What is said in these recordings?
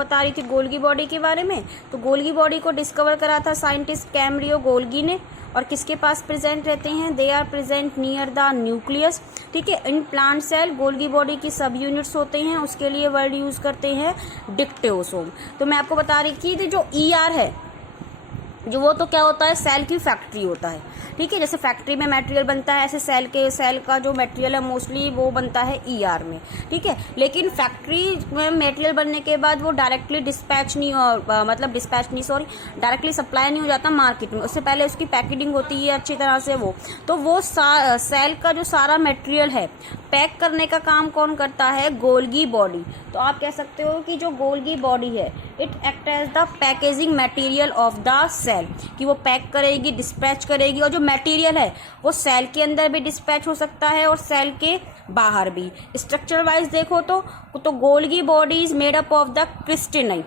बता रही थी गोल्गी बॉडी के बारे में। तो गोल्गी बॉडी को डिस्कवर करा था साइंटिस्ट कैमरियो गोल्गी ने। और किसके पास प्रेजेंट रहते हैं? They are present near the nucleus. ठीक है, in plant cell Golgi body की सब यूनिट्स होते हैं, उसके लिए वर्ड यूज करते हैं डिक्टेओसोम। तो मैं आपको बता रही थी जो ER है जो वो तो क्या होता है? सेल की फैक्ट्री होता है। ठीक है, जैसे फैक्ट्री में मटेरियल बनता है ऐसे सेल का जो मटेरियल है मोस्टली वो बनता है ER में। ठीक है, लेकिन फैक्ट्री में मटेरियल बनने के बाद वो डायरेक्टली डायरेक्टली सप्लाई नहीं हो जाता मार्केट में, उससे पहले उसकी पैकेजिंग होती है अच्छी तरह से। वो सेल का जो सारा मटेरियल है पैक करने का काम कौन करता है? Golgi body. तो आप कह सकते हो कि जो गोल्गी बॉडी है it act as the packaging material of the cell, कि वो पैक करेगी, डिस्पैच करेगी। और जो मटेरियल है वो सेल के अंदर भी डिस्पैच हो सकता है और सेल के बाहर भी। स्ट्रक्चर वाइज देखो तो Golgi body is made up of the क्रिस्टिनाई।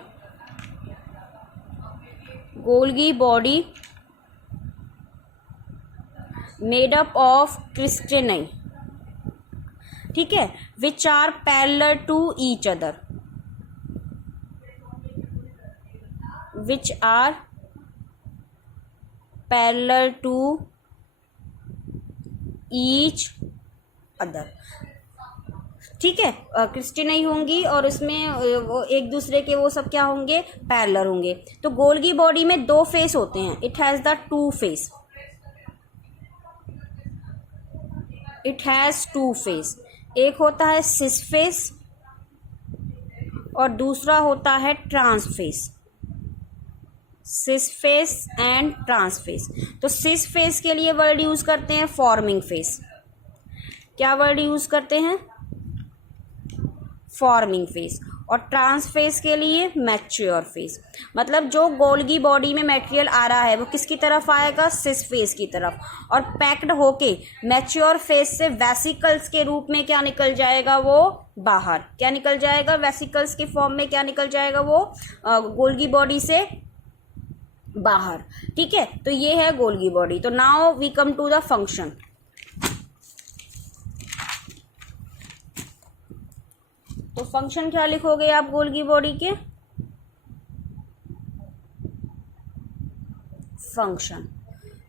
Golgi body made up of क्रिस्टिनाई। ठीक है, which are parallel to each other, which are parallel to each other. ठीक है, क्रिस्टिनाई होंगी और उसमें वो एक दूसरे के वो सब क्या होंगे? पैरेलल होंगे। तो गोल्गी बॉडी में 2 फेस होते हैं, it has the 2 face, it has 2 face. एक होता है सिस फेस और दूसरा होता है trans face. Cis face and trans face. तो सिस फेस के लिए वर्ड यूज करते हैं फॉर्मिंग फेस। क्या वर्ड यूज करते हैं? Forming face. और ट्रांस फेस के लिए मैच्योर फेस। मतलब जो गोल्गी बॉडी में मटेरियल आ रहा है वो किसकी तरफ आएगा? सिस फेस की तरफ। और पैक्ड होके मैच्योर फेस से वेसिकल्स के रूप में क्या निकल जाएगा? वो बाहर। क्या निकल जाएगा? वेसिकल्स के फॉर्म में क्या निकल जाएगा? वो गोल्गी बॉडी से बाहर। ठीक है, तो ये है गोल्गी बॉडी। तो now we come to the function. तो फंक्शन क्या लिखोगे आप गोल्गी बॉडी के? फंक्शन।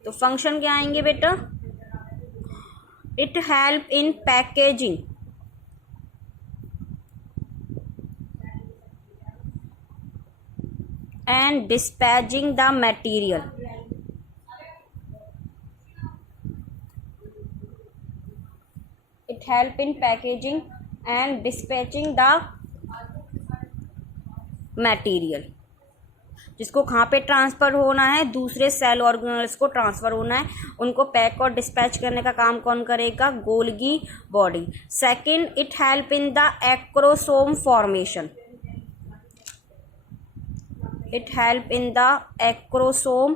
तो फंक्शन क्या आएंगे बेटा? It help in packaging and dispatching the material, it help in packaging and dispatching the material. जिसको कहाँ पे ट्रांसफर होना है? दूसरे सेल ऑर्गेनल्स को ट्रांसफर होना है, उनको पैक और डिस्पैच करने का काम कौन करेगा? Golgi body. Second, it help in the acrosome formation, it help in the acrosome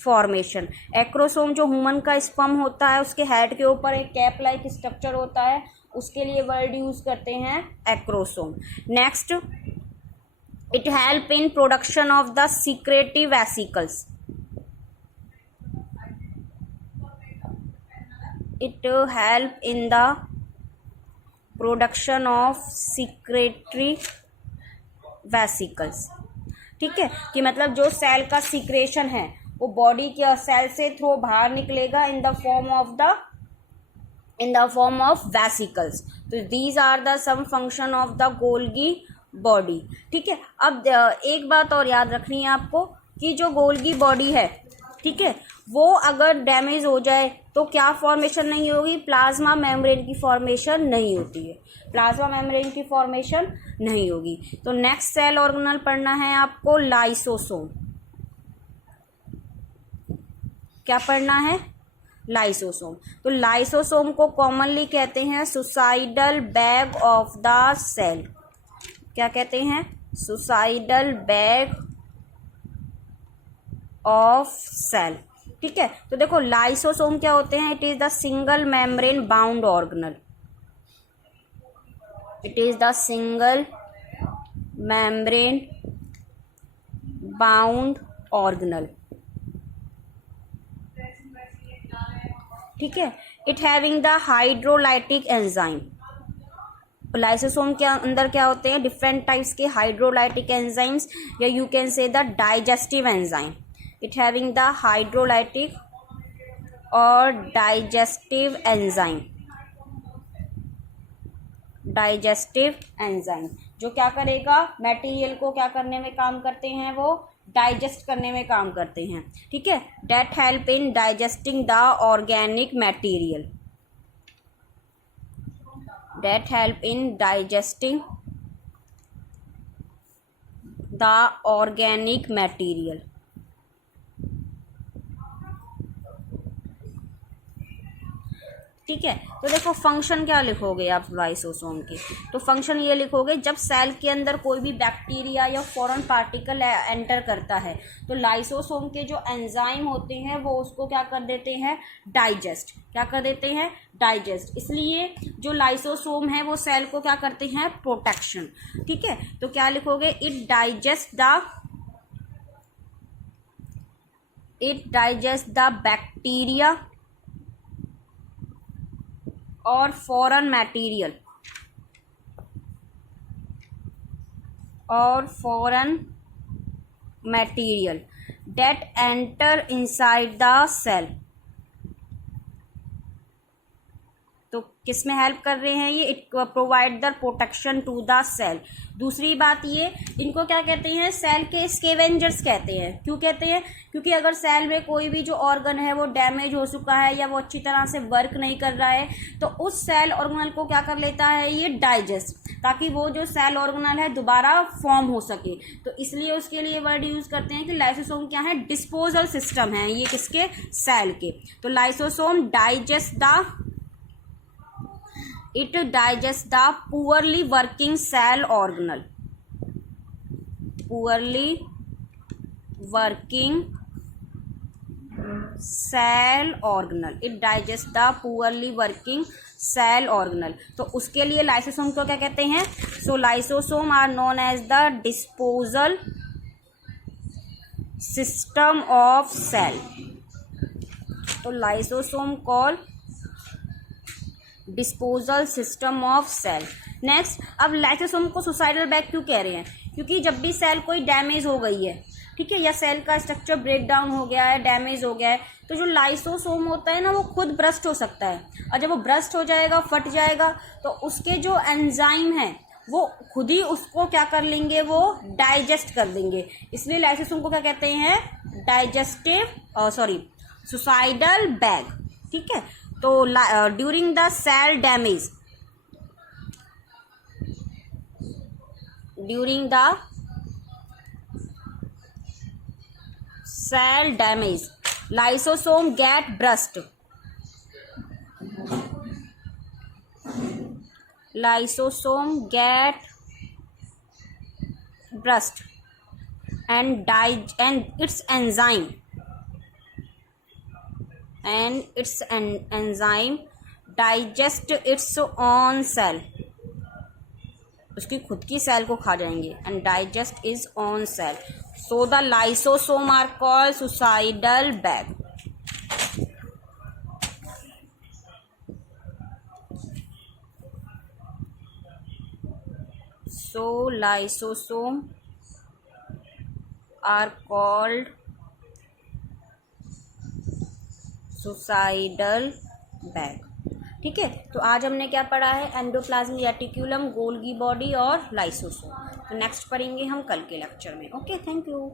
formation. Acrosome जो ह्यूमन का स्पर्म होता है उसके हेड के ऊपर एक कैप लाइक स्ट्रक्चर होता है, उसके लिए वर्ड यूज करते हैं acrosome. Next, it help in production of the secretive vesicles, it help in the production of secretory vesicles. ठीक है, कि मतलब जो सेल का सीक्रेशन है वो बॉडी के सेल से थ्रू बाहर निकलेगा in the form of vesicles. तो these are the some function of the Golgi body. ठीक है, अब एक बात और याद रखनी है आपको कि जो गोल्गी बॉडी है, ठीक है, वो अगर डैमेज हो जाए तो क्या फॉर्मेशन नहीं होगी? प्लाज्मा मेम्ब्रेन की फॉर्मेशन नहीं होती है, प्लाज्मा मेम्ब्रेन की फॉर्मेशन नहीं होगी। तो नेक्स्ट सेल ऑर्गेनल पढ़ना है आपको लाइसोसोम। क्या पढ़ना है? लाइसोसोम। तो लाइसोसोम को कॉमनली कहते हैं suicidal bag of the cell. क्या कहते हैं? Suicidal bag of cell. ठीक है, तो देखो लाइसोसोम क्या होते हैं? It is the single membrane bound organelle, it is the single membrane bound organelle. ठीक है, it having the hydrolytic enzyme, lysosome के अंदर क्या होते हैं, डिफरेंट टाइप्स के हाइड्रोलाइटिक एंजाइम्स, या you can say the digestive enzyme, it having the hydrolytic और डाइजेस्टिव एंजाइम, डाइजेस्टिव एंजाइम जो क्या करेगा, मटेरियल को क्या करने में काम करते हैं, वो डाइजेस्ट करने में काम करते हैं, ठीक है। That help in digesting the organic material, that help in digesting the organic material, ठीक है। तो देखो फंक्शन क्या लिखोगे आप लाइसोसोम की, तो फंक्शन ये लिखोगे, जब सेल के अंदर कोई भी बैक्टीरिया या फॉरेन पार्टिकल एंटर करता है तो लाइसोसोम के जो एंजाइम होते हैं वो उसको क्या कर देते हैं, डाइजेस्ट, क्या कर देते हैं, डाइजेस्ट। इसलिए जो लाइसोसोम है वो सेल को क्या करते हैं, प्रोटेक्शन, ठीक है। तो क्या लिखोगे, इट डाइजेस्ट द बैक्टीरिया और foreign material that enter inside the cell। तो किस में हेल्प कर रहे हैं ये, it provide the protection to the cell. दूसरी बात ये, इनको क्या कहते हैं, सेल के स्केवेंजर्स कहते हैं। क्यों कहते हैं, क्योंकि अगर सेल में कोई भी जो ऑर्गन है वो डैमेज हो चुका है या वो अच्छी तरह से वर्क नहीं कर रहा है तो उस सेल ऑर्गेनल को क्या कर लेता है, ये डाइजेस्ट, ताकि वो जो सेल ऑर्गेनल है दोबारा फॉर्म हो सके। तो इसलिए उसके लिए वर्ड यूज करते हैं कि लाइसोसोम क्या है, डिस्पोजल सिस्टम है ये किसके, सेल के। तो lysosome it digests the poorly working cell organelle, poorly working cell organelle, it digests the poorly working cell organelle। तो उसके लिए लाइसोसोम को क्या कहते हैं, so lysosome are known as the disposal system of cell. तो lysosome call disposal system of cell. Next, अब lysosome को सुसाइडल बैग क्यों कह रहे हैं, क्योंकि जब भी सेल कोई डैमेज हो गई है, ठीक है, या सेल का स्ट्रक्चर ब्रेक डाउन हो गया है, डैमेज हो गया है, तो जो लाइसोसोम होता है ना वो खुद ब्रस्ट हो सकता है, और जब वो ब्रस्ट हो जाएगा, फट जाएगा, तो उसके जो एंजाइम है वो खुद ही उसको क्या कर लेंगे, वो डाइजेस्ट कर देंगे। इसलिए लाइसोसोम को क्या कहते हैं, सुसाइडल बैग, ठीक है। तो during the cell damage lysosome get burst, and its enzyme digest its own cell, उसकी खुद की सेल को खा जाएंगे, and digest its own cell, so the lysosome are called suicidal bag। So lysosome are called suicidal bag, ठीक है। तो आज हमने क्या पढ़ा है, एंडोप्लाज्मिक रेटिकुलम, गोल्गी बॉडी और लाइसोसोम। तो नेक्स्ट पढ़ेंगे हम कल के लेक्चर में। Okay, thank you.